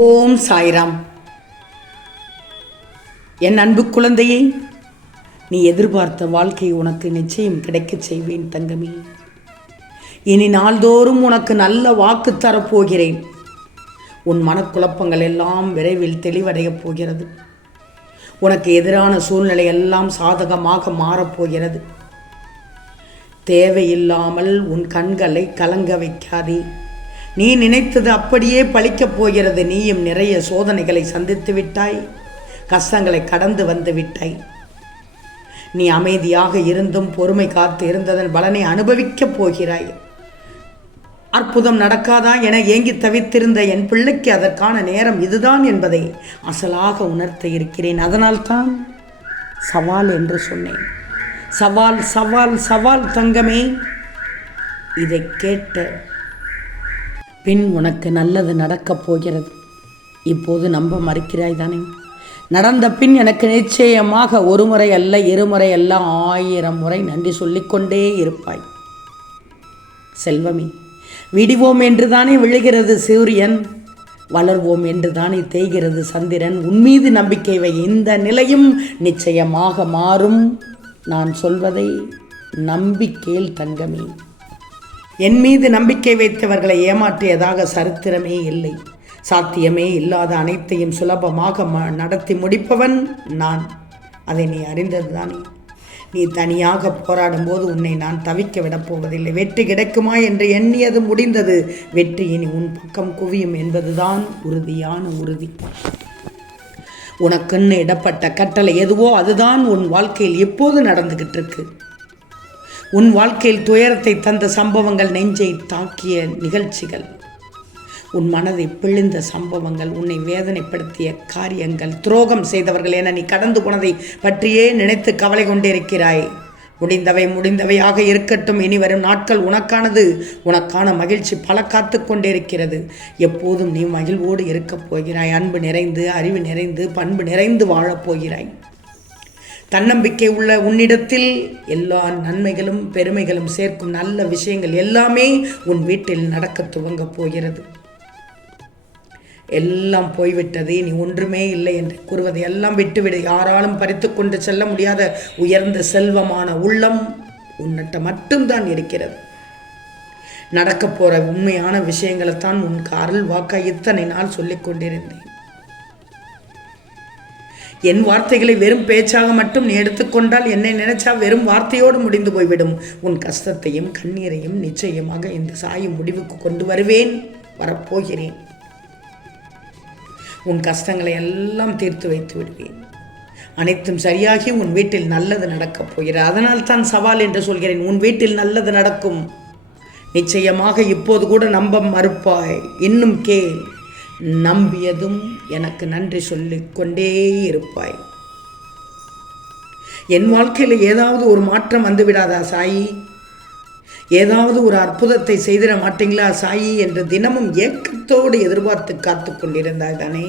ஓம் சாய்ராம். என் அன்பு குழந்தையே, நீ எதிர்பார்த்த வாழ்க்கை உனக்கு நிச்சயம் கிடைக்கச் செய்வேன் தங்கமே. இனி நாள்தோறும் உனக்கு நல்ல வாக்கு தரப்போகிறேன். உன் மனக்குழப்பங்கள் எல்லாம் விரைவில் தெளிவடையப் போகிறது. உனக்கு எதிரான சூழ்நிலை எல்லாம் சாதகமாக மாறப்போகிறது. தேவையில்லாமல் உன் கண்களை கலங்க வைக்காதே. நீ நினைத்தது அப்படியே பலிக்கப் போகிறது. நீயும் நிறைய சோதனைகளை சந்தித்து விட்டாய், கஷ்டங்களை கடந்து வந்து விட்டாய். நீ அமைதியாக இருந்தும் பொறுமை காத்து இருந்ததன் பலனை அனுபவிக்கப் போகிறாய். அற்புதம் நடக்காதா என ஏங்கி தவித்திருந்த என் பிள்ளைக்கு அதற்கான நேரம் இதுதான் என்பதை அசலாக உணர்த்த இருக்கிறேன். அதனால்தான் சவால் என்று சொன்னேன். சவால் சவால் சவால் தங்கமே. இதை கேட்ட பின் உனக்கு நல்லது நடக்கப் போகிறது. இப்போது நம்ப மறுக்கிறாய் தானே? நடந்த பின் எனக்கு நிச்சயமாக ஒரு முறை அல்ல, இருமுறை அல்ல, 1000 முறை நன்றி சொல்லிக்கொண்டே இருப்பாய். செல்வமே, விடிவோம் என்று தானே விழுகிறது சூரியன், வளர்வோம் என்று தானே தேய்கிறது சந்திரன். உன்மீது நம்பிக்கை வை. இந்த நிலையும் நிச்சயமாக மாறும். நான் சொல்வதை நம்பிக்கையில் தங்கமே. என் மீது நம்பிக்கை வைத்தவர்களை ஏமாற்றியதாக சரித்திரமே இல்லை. சாத்தியமே இல்லாத அனைத்தையும் சுலபமாக நடத்தி முடிப்பவன் நான். அதை நீ அறிந்தது தானே? நீ தனியாக போராடும் போது உன்னை நான் தவிக்க விடப்போவதில்லை. வெற்றி கிடைக்குமா என்று எண்ணியது முடிந்தது. வெற்றி இனி உன் பக்கம் குவியும் என்பதுதான் உறுதியான உறுதி. உனக்குன்னு இடப்பட்ட கட்டளை எதுவோ அதுதான் உன் வாழ்க்கையில் எப்போது நடந்துகிட்டு இருக்கு. உன் வாழ்க்கையில் துயரத்தை தந்த சம்பவங்கள், நெஞ்சை தாக்கிய நிகழ்ச்சிகள், உன் மனதை பிழிந்த சம்பவங்கள், உன்னை வேதனைப்படுத்திய காரியங்கள், துரோகம் செய்தவர்கள் என நீ கடந்து போனதை பற்றியே நினைத்து கவலை கொண்டிருக்கிறாய். முடிந்தவையாக இருக்கட்டும். இனி வரும் நாட்கள் உனக்கானது. உனக்கான மகிழ்ச்சி பல காத்து கொண்டிருக்கிறது. எப்போதும் நீ மகிழ்வோடு இருக்கப் போகிறாய். அன்பு நிறைந்து, அறிவு நிறைந்து, பண்பு நிறைந்து வாழப்போகிறாய். தன்னம்பிக்கை உள்ள உன்னிடத்தில் எல்லா நன்மைகளும் பெருமைகளும் சேர்க்கும் நல்ல விஷயங்கள் எல்லாமே உன் வீட்டில் நடக்க துவங்கப் போகிறது. எல்லாம் போய்விட்டது, நீ ஒன்றுமே இல்லை என்று கூறுவதை எல்லாம் விட்டுவிடு. யாராலும் பறித்து கொண்டு செல்ல முடியாத உயர்ந்த செல்வமான உள்ளம் உன்னிட்ட மட்டும்தான் இருக்கிறது. நடக்க போற உண்மையான விஷயங்களைத்தான் உனக்கு அருள் வாக்கா இத்தனை நாள் சொல்லிக் கொண்டிருந்தேன். என் வார்த்தைகளை வெறும் பேச்சாக மட்டும் நீ எடுத்துக்கொண்டால், என்னை நினைச்சா வெறும் வார்த்தையோடு முடிந்து போய்விடும். உன் கஷ்டத்தையும் கண்ணீரையும் நிச்சயமாக இந்த சாயும் முடிவுக்கு கொண்டு வருவேன், வரப்போகிறேன். உன் கஷ்டங்களை எல்லாம் தீர்த்து வைத்து விடுவேன். அனைத்தும் சரியாகி உன் வீட்டில் நல்லது நடக்கப் போகிறது. அதனால் தான் சவால் என்று சொல்கிறேன். உன் வீட்டில் நல்லது நடக்கும். நிச்சயமாக. இப்போது கூட நம்ப மறுப்பாய். இன்னும் கேள். நம்பியதும் எனக்கு நன்றி சொல்லிக்கொண்டே இருப்பாய். என் வாழ்க்கையில் ஏதாவது ஒரு மாற்றம் வந்து விடாதா சாயி? ஏதாவது ஒரு அற்புதத்தை செய்திட மாட்டீங்களா சாயி என்று தினமும் ஏக்கத்தோடு எதிர்பார்த்து காத்து கொண்டிருந்தாய் தானே?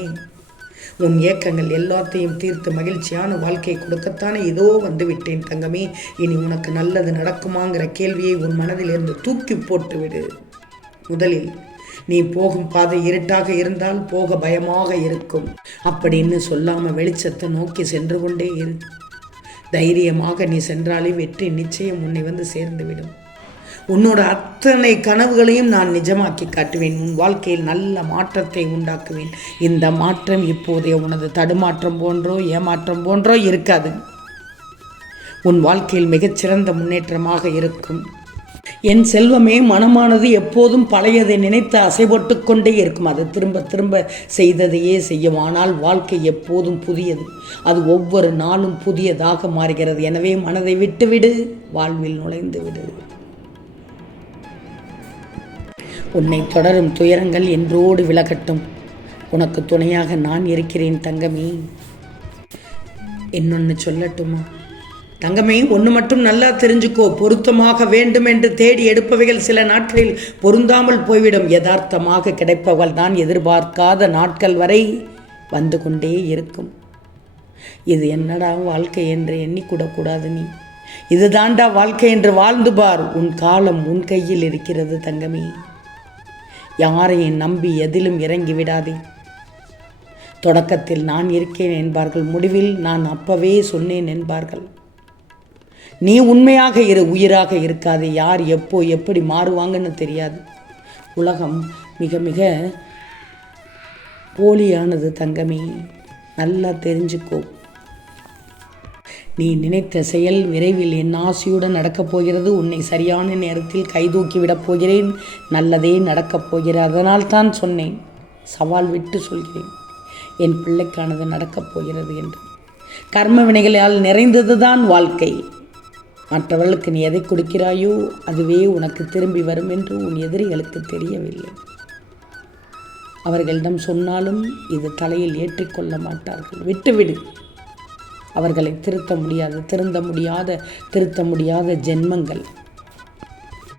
உன் ஏக்கங்கள் எல்லாத்தையும் தீர்த்து மகிழ்ச்சியான வாழ்க்கையை கொடுக்கத்தானே இதோ வந்து விட்டேன் தங்கமே. இனி உனக்கு நல்லது நடக்குமாங்கிற கேள்வியை உன் மனதில் இருந்து தூக்கி போட்டுவிடு. முதலில் நீ போகும் பாதை இருட்டாக இருந்தால் போக பயமாக இருக்கும். அப்படின்னு சொல்லாமல் வெளிச்சத்தை நோக்கி சென்று கொண்டே இரு. தைரியமாக நீ சென்றாலே வெற்றி நிச்சயம் உன்னை வந்து சேர்ந்துவிடும். உன்னோட அத்தனை கனவுகளையும் நான் நிஜமாக்கி காட்டுவேன். உன் வாழ்க்கையில் நல்ல மாற்றத்தை உண்டாக்குவேன். இந்த மாற்றம் இப்போதைய உனது தடுமாற்றம் போன்றோ ஏமாற்றம் போன்றோ இருக்காது. உன் வாழ்க்கையில் மிகச்சிறந்த முன்னேற்றமாக இருக்கும். என் செல்வமே, மனமானது எப்போதும் பழையதை நினைத்து அசைபட்டு கொண்டே இருக்கும். அது திரும்ப திரும்ப செய்ததையே செய்யும். ஆனால் வாழ்க்கை எப்போதும் புதியது. அது ஒவ்வொரு நாளும் புதியதாக மாறுகிறது. எனவே மனதை விட்டுவிடு, வாழ்வில் நுழைந்து விடு. உன்னை தொடரும் துயரங்கள் என்றோடு விலகட்டும். உனக்கு துணையாக நான் இருக்கிறேன் தங்கமே. இன்னொன்று சொல்லட்டுமா தங்கமே? ஒன்று மட்டும் நல்லா தெரிஞ்சுக்கோ. பொருத்தமாக வேண்டும் என்று தேடி எடுப்பவைகள் சில நாட்களில் பொருந்தாமல் போய்விடும். யதார்த்தமாக கிடைப்பவர்கள் தான் எதிர்பார்க்காத நாட்கள் வரை வந்து கொண்டே இருக்கும். இது என்னடா வாழ்க்கை என்று எண்ணிக்கூடக்கூடாது. நீ இது தாண்டா வாழ்க்கை என்று வாழ்ந்து பார். உன் காலம் உன் கையில் இருக்கிறது தங்கமே. யாரையும் நம்பி எதிலும் இறங்கி விடாதே. தொடக்கத்தில் நான் இருக்கேன் என்பார்கள், முடிவில் நான் அப்பவே சொன்னேன் என்பார்கள். நீ உண்மையாக இரு, உயிராக இருக்காது. யார் எப்போ எப்படி மாறுவாங்கன்னு தெரியாது. உலகம் மிக மிக போலியானது தங்கமே, நல்லா தெரிஞ்சுக்கோ. நீ நினைத்த செயல் விரைவில் என் ஆசையுடன் நடக்கப் போகிறது. உன்னை சரியான நேரத்தில் கைதூக்கி விடப் போகிறேன். நல்லதே நடக்கப் போகிறது. அதனால் தான் சொன்னேன், சவால் விட்டு சொல்கிறேன், என் பிள்ளைக்கானது நடக்கப் போகிறது என்று. கர்ம வினைகளால் நிறைந்தது தான் வாழ்க்கை. மற்றவர்களுக்கு நீ எதை கொடுக்கிறாயோ அதுவே உனக்கு திரும்பி வரும் என்று உன் எதிரிகளுக்கு தெரியவில்லை. அவர்களிடம் சொன்னாலும் இது தலையில் ஏற்றிக்கொள்ள மாட்டார்கள். விட்டுவிடு. அவர்களை திருத்த முடியாத ஜென்மங்கள்.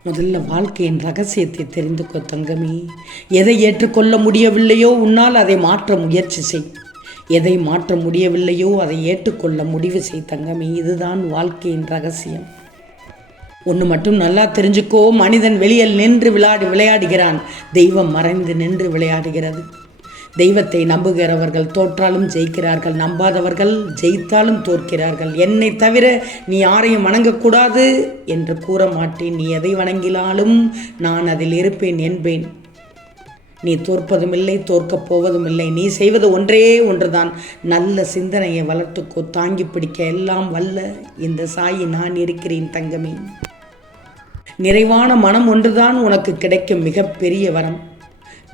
முதல்ல வாழ்க்கையின் ரகசியத்தை தெரிந்துக்கோ தங்கமே. எதை ஏற்றுக்கொள்ள முடியவில்லையோ உன்னால் அதை மாற்ற முயற்சி செய். எதை மாற்ற முடியவில்லையோ அதை ஏற்றுக்கொள்ள முடிவு செய் தங்கமே. இதுதான் வாழ்க்கையின் ரகசியம். ஒன்று மட்டும் நல்லா தெரிஞ்சுக்கோ, மனிதன் வெளியில் நின்று விளையாடுகிறான், தெய்வம் மறைந்து நின்று விளையாடுகிறது. தெய்வத்தை நம்புகிறவர்கள் தோற்றாலும் ஜெயிக்கிறார்கள், நம்பாதவர்கள் ஜெயித்தாலும் தோற்கிறார்கள். என்னை தவிர நீ யாரையும் வணங்கக்கூடாது என்று கூற மாட்டேன். நீ எதை வணங்கினாலும் நான் அதில் இருப்பேன் என்பேன். நீ தோற்பதும் இல்லை, தோற்கப் போவதும் இல்லை. நீ செய்வது ஒன்றுதான், நல்ல சிந்தனையை வளர்த்துக்கோ. தாங்கி பிடிக்க எல்லாம் வல்ல இந்த சாயி நான் இருக்கிறேன் தங்கமே. நிறைவான மனம் ஒன்றுதான் உனக்கு கிடைக்கும் மிகப்பெரிய வரம்.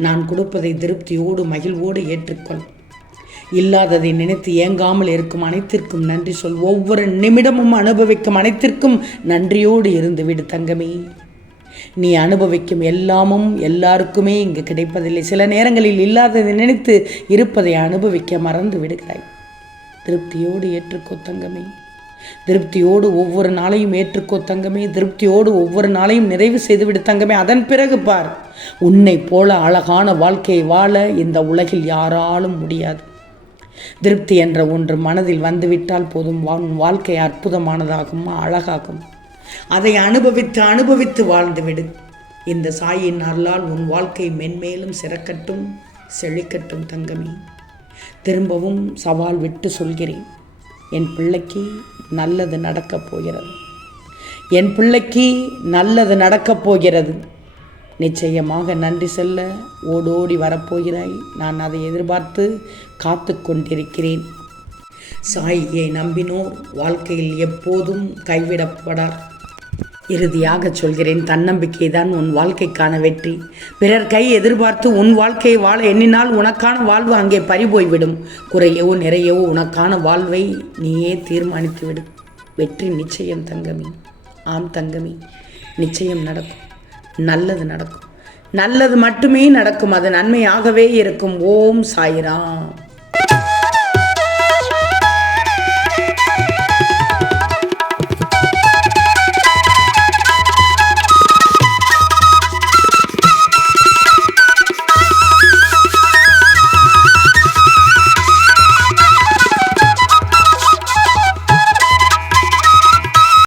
நான் கொடுப்பதை திருப்தியோடு மகிழ்வோடு ஏற்றுக்கொள். இல்லாததை நினைத்து ஏங்காமல் இருக்கும் அனைத்திற்கும் நன்றி சொல். ஒவ்வொரு நிமிடமும் அனுபவிக்கும் அனைத்திற்கும் நன்றியோடு இருந்து விடு தங்கமே. நீ அனுபவிக்கும் எல்லாமும் எல்லாருக்குமே இங்கு கிடைப்பதில்லை. சில நேரங்களில் இல்லாததை நினைத்து இருப்பதை அனுபவிக்க மறந்து விடுகிறாய். திருப்தியோடு ஏற்றுக்கோ தங்கமே. திருப்தியோடு ஒவ்வொரு நாளையும் ஏற்றுக்கோ தங்கமே. திருப்தியோடு ஒவ்வொரு நாளையும் நிறைவு செய்துவிடு தங்கமே. அதன் பிறகு பார், உன்னை போல அழகான வாழ்க்கையை வாழ இந்த உலகில் யாராலும் முடியாது. திருப்தி என்ற ஒன்று மனதில் வந்துவிட்டால் போதும், வாழ்க்கை அற்புதமானதாகும், அழகாகும். அதை அனுபவித்து வாழ்ந்துவிடு. இந்த சாயின் அருளால் உன் வாழ்க்கை மென்மேலும் சிறக்கட்டும், செழிக்கட்டும் தங்கமே. திரும்பவும் சவால் விட்டு சொல்கிறேன், என் பிள்ளைக்கு நல்லது நடக்கப் போகிறது. என் பிள்ளைக்கு நல்லது நடக்கப் போகிறது. நிச்சயமாக நன்றி சொல்ல ஓடோடி வரப்போகிறாய். நான் அதை எதிர்பார்த்து காத்து கொண்டிருக்கிறேன். சாயியை நம்பினோர் வாழ்க்கையில் எப்போதும் கைவிடப்படார். இறுதியாக சொல்கிறேன், தன்னம்பிக்கை தான் உன் வாழ்க்கைக்கான வெற்றி. பிறர் கை எதிர்பார்த்து உன் வாழ்க்கையை வாழ எண்ணினால் உனக்கான வாழ்வு அங்கே பறிபோய்விடும். குறையவோ நிறையவோ உனக்கான வாழ்வை நீயே தீர்மானித்து விடு. வெற்றி நிச்சயம் தங்கமே. ஆம் தங்கமே, நிச்சயம் நடக்கும். நல்லது நடக்கும். நல்லது மட்டுமே நடக்கும். அது நன்மையாகவே இருக்கும். ஓம் சாய்ராம்.